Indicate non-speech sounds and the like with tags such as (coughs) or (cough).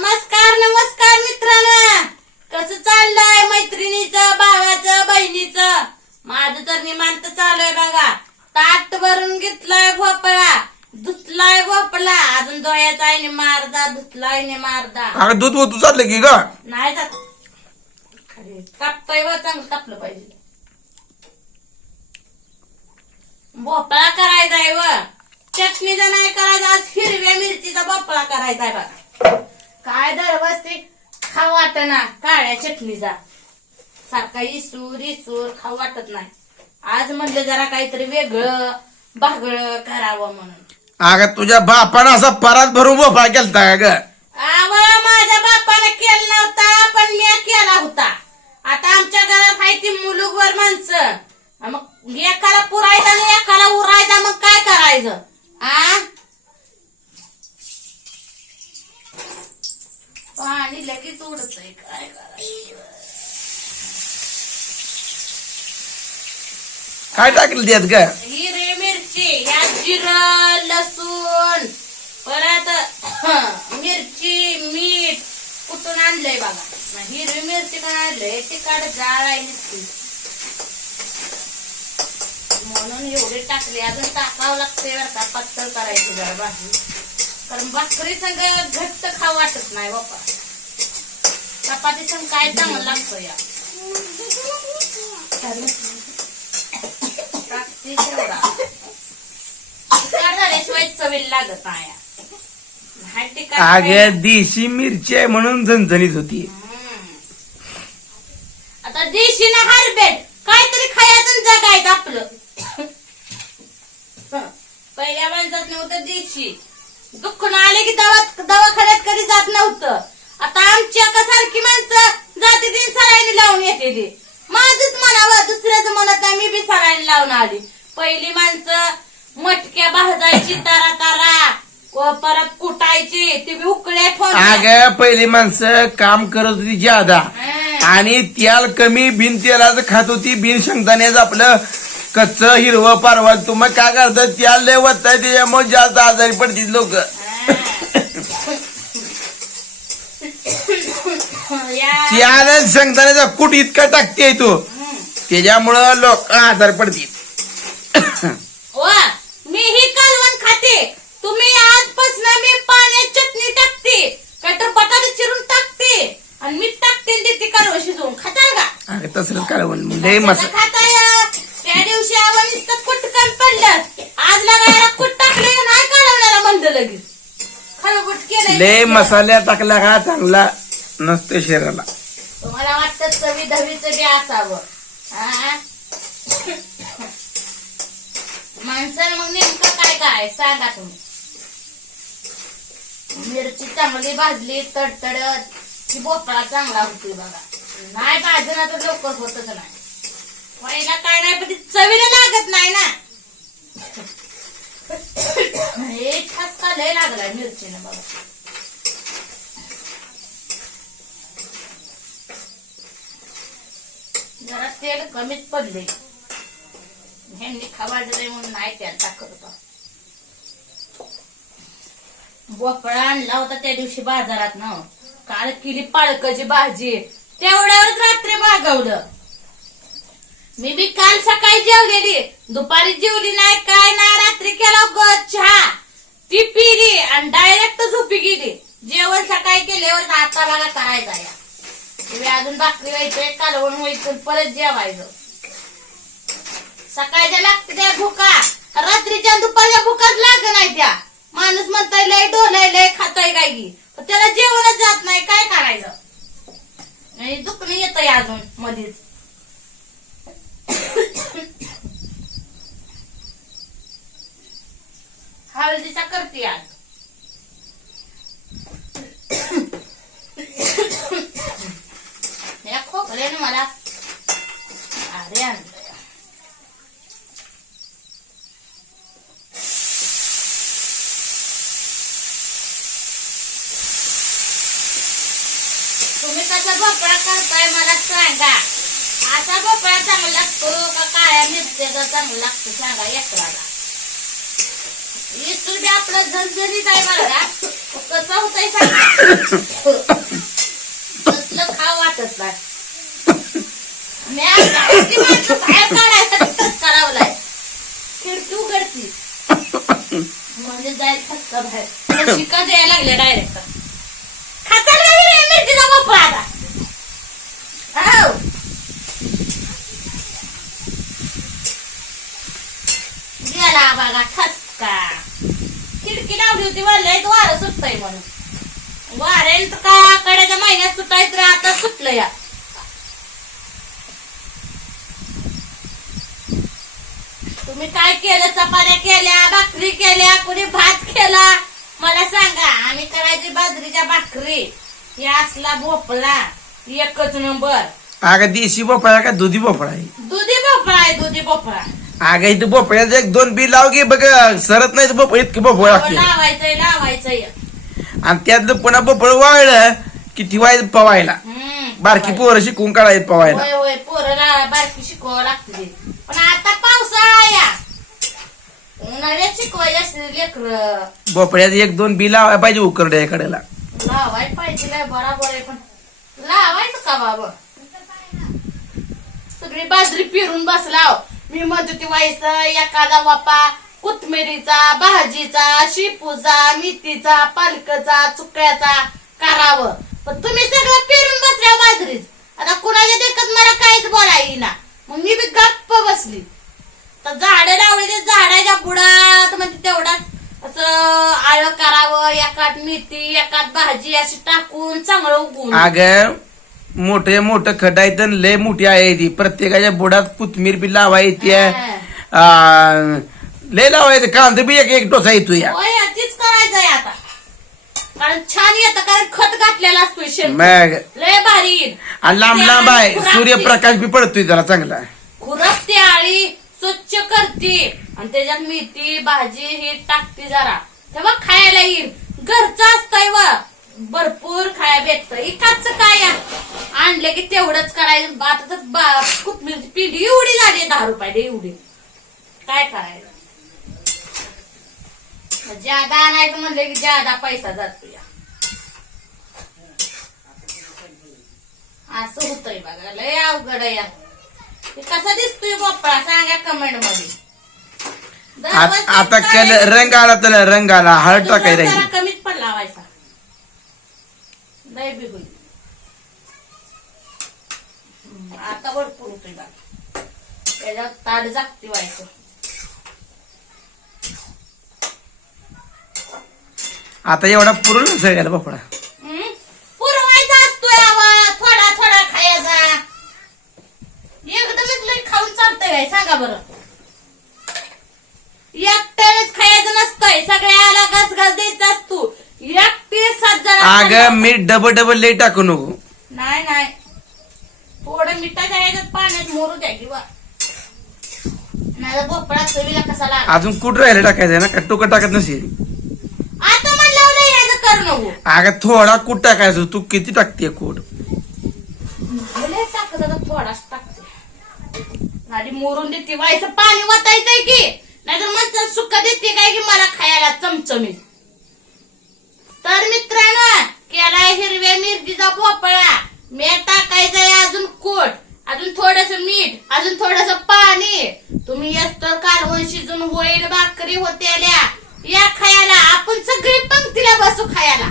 नमस्कार नमस्कार मित्रांनो. कसं चाललंय मैत्रिणीचं भावाचं बहिणीचं? माझं तर निमांत चालू आहे बघा. ताट भरून घेतलाय भोपळा. धुतलाय भोपळा. अजून डोळ्याचा आहे मारदा धुतलाय ने मारदा. अगं दूध ओतू चाललं की ग? नाही जात. अरे, कापतोय व चांगलं कापलं पाहिजे. भोपळा करायचा आहे व चटणीचा नाही करायचा आज हिरव्या मिरचीचा भोपळा करायचा आहे बघा. काय दरवस ते खाऊ वाटना काळ्या चटणीचा. सारखा इसूर इसूर खाऊ वाटत नाही. आज म्हणलं जरा काहीतरी वेगळं बागळं करावं म्हणून. अगं तुझ्या बापानं असा परात भरून भोपळा केलता का ग? आवा माझ्या बापाने केला नव्हता पण मी केला होता. आता आमच्या घरात आहे ती मुलुगवर माणसं. मग एकाला पुरायचं आणि एकाला उरायचा मग काय करायचं? आ? पाणी लगेच उडतंय. काय काय टाकलं त्यात ग? हिरवी मिरची या जिरं लसूण परत मिरची मीठ कुठून आणलंय बघा. हिरवी मिरची पण आणलंय? तिखट जाळ आहे म्हणून एवढे टाकले. अजून टाकावं लागतंय बरं का? पातळ करायची जरा भाजी. कारण भाकरी सगळं घट्ट खाऊ वाटत नाही बाप्पा. चपाती संग काय चांगलं लागतं या? टाकते तेवढा. तिखट झाल्याशिवाय चवीला लागत तिखट अगे देशी मिरची आहे म्हणून झणझणीत होती. हम्म. आता देशी ना हारबेट काहीतरी खायचं आणि जगायचं आपलं. पहिल्या माणसात नव्हतं देशी. दुखून आले की दवा दवाखान्यात कधी जात नव्हतं. आता आमची एका सारखी माणसं जाते ती सरायनी लावून येते ती. माझंच म्हणावं दुसऱ्याचं म्हणत नाही मी बी सरायनी लावून आली. पहिली माणसं मटक्या भाजायची तारा तारा परत कुटायची ती बी उकळ्या अग पहिली माणसं काम करत होती ज्यादा. आणि तेल कमी बिन तेलाचं खात होती बिन शेंगदाण्याचं आपलं कच्च हिरवं पारवा तू मग काय करतात तेल लय वताय त्याच्यामुळे जास्त आजारी पडतील लोक. तेल आणि शेंगदाण्याचा कुट इतका टाकते तू. त्याच्यामुळं लोक आजारी पडतील. वा मी ही कालवण खाते. तुम्ही आजपासून मी पाण्यात चटणी टाकते. कटर बटाटे चिरून टाकते. आणि मीठ टाकते देते कालवण शिजवून. खाताल का? तसलं कालवण लय मसा लय मसाल्या टाकला का चांगला नसते शरीराला. तुम्हाला वाटतं चवी दवीचं बी असावं. हा? माणसानं मग नेमकं काय काय सांगा तुम्ही. मिरची चांगली भाजली तडतडत की भोपळा चांगला होती बघा. नाही भाजला तर लवकर होतच नाही. पहिला काय नाही पण ती चवीला लागत नाही ना. हे ठसका लय लागला मिरचीनं बघा जरा तेल कमीच पडले. ह्यांनी खावायचं म्हणून नाही तेल टाकत बोकळा भोपळा आणला होता त्या दिवशी बाजारात ना काल केली पाळकची भाजी. तेवढ्यावरच रात्री मागवलं मी बी काल सकाळी जेवलेली. दुपारी जेवली नाही काय नाही रात्री केला ग चहा. ती पिली आणि डायरेक्ट झोपी गेली. जेवण सकाळी केल्यावर आता बघा करायचा या तुम्ही अजून भाकरी व्हायचं कालवण व्हायचं परत जेवायचं. सकाळच्या लागते त्या भुका. रात्रीच्या दुपारच्या भुकाच लाग नाही त्या. माणूस म्हणताय लय डोलाय लय खाताय काय की त्याला जेवणच जात नाही काय करायचं? आणि दुखणं येतंय अजून मध्येच (coughs) हळदीचा करते आज. या खोकल्यानं मला. अरे आणलं तुम्ही कसा भोपळा करताय मला सांगा. असा भोपळा चांगला लागतो का काळ्या मिरच्याचा चांगला लागतो सांगा एकराला. इसूर बी आपलं झणझणीत आहे बघा कसं होतंय सांग. (laughs) कसलं खा वाटत नाही. मी आता खिडकी उघडती म्हणजे जाईल ठसका बाहेर शिका द्यायला लागल्या डायरेक्ट खाचाल का हिरव्या आता गेला बघा ठसका खिडकी लावली होती म्हणलंय वारं सुटतंय म्हणून वाऱ्याने तर का कड्याच्या महिन्यात सुटायचं आता सुटलं या तुम्ही काय केलं? चपात्या केल्या भाकरी केल्या कुणी भात केला? मला सांगा आम्ही करायची बाजरीच्या भाकरी. हे असला भोपळा एकच नंबर. अगं देशी भोपळा का दुधी भोपळा आहे? दुधी भोपळा आहे दुधी भोपळा. अगं इथं भोपळ्याचं एक दोन बी लाव की बघ सरत नाही भोपळ इतकी भोपळ लागते. लावायचंय लावायचंय. आणि त्यातलं पुन्हा भोपळ वाळलं की ठेवायचं पवायला. हम्म. बारकी पोरं शिकून काढायचं पवायला. होय होय पोरं ला- बारकी शिकवावं लागते. ते. पण आता उन्हाळ्यात शिकवायची लेकर. भोपळ्यात एक दोन बी लावायला पाहिजे उकरड्या कडेला लावाय पाहिजे लय बराबर आहे पण. लावायचं का बाबा? सगळी बाजरी पिरून बसलाव. मी म्हणतो ती व्हायचं एखादा वापा कोथमिरीचा भाजीचा शिपूचा मेथीचा पालकचा चुक्याचा करावं. पण तुम्ही सगळं पेरून बसल्या बाजरीच. आता कुणाच्या देखत मला काहीच बोला येईना. मग मी बी गप्प बसली. तर झाडं लावलेली झाडाच्या बुडात म्हणजे तेवढाच असं आळ करावं एकात मेथी एकात भाजी अशी टाकून चांगलं उगवून. अगं मोठे मोठं खडायत लय मोठी आहे ती. प्रत्येकाच्या बुडात कोथमीर बी लावायची आ, लय लावायचं कांदा बी एक एक डोसा येतो या होय तीच करायचंय आता. कारण छान येतं कारण खत घातलेलं असतो शेण मग. लय भारी. येईल. आणि लांब लांब आहे. सूर्यप्रकाश बी पडतोय त्याला चांगला. करते. आणि त्याच्यात मेथी भाजी हे टाकते जरा. तेव्हा खायला येईल. घरचं असतंय व. भरपूर खाया भेटत एकाच काय या? आणले की तेवढंच करायचं. आता तर पिढी पिंडी एवढी झाली दहा रुपयाला एवढी. काय करायचं? ज्यादा आणायचं म्हणलं की ज्यादा पैसा जातो या. असं होतंय बघा. लय अवघड आहे या कसा दिसतोय बोपळा सांगा कमेंटमध्ये. आत- आता कल रंग आला त्याला रंग आला हळद टाकाय राहिली कमीच पण लावायचा. लय बी होईल हम्म, आता भरपूर होतोय त्याच्यात ताड जागते व्हायचं. आता एवढा पुरून सगळ्याला भोपळा हम्म? पुरवायचा असतोय आवा थोडा थोडा खायचा एकदमच लय खाऊन चालतंय काय सांगा बरं. खायचं नसतंय. सगळ्याला घस घस द्यायचा असतो. एकटे सात जण अगं मी डबल डबल लय टाकू नको. नाही नाही. थोडं मिठाच्या ह्याच्यात पाण्यात मोरू द्या किंवा नाही भोपळा चवीला कसा लागला? अजून कुठं राहिलं टाकायचं? ना का टोकं टाकत नसेल? आता म्हणलं नाही याचं कर नको. अगं थोडा कुठ टाकायचं? तू किती टाकते कोट लय टाकत आता थोडाच खाली मोरून देते. व्हायचं पाणी वतायचंय की. नाहीतर म्हणतात सुख देते काय की मला खायला चमचमी तर मित्रांनो केला हिरव्या मिरचीचा भोपळा. मी टाकायचंय अजून कोट. अजून थोडस मीठ अजून थोडस पाणी. तुम्ही तर कालवण शिजून होईल भाकरी होत्याल्या. या खायला आपण सगळी पंक्तीला बसू खायला.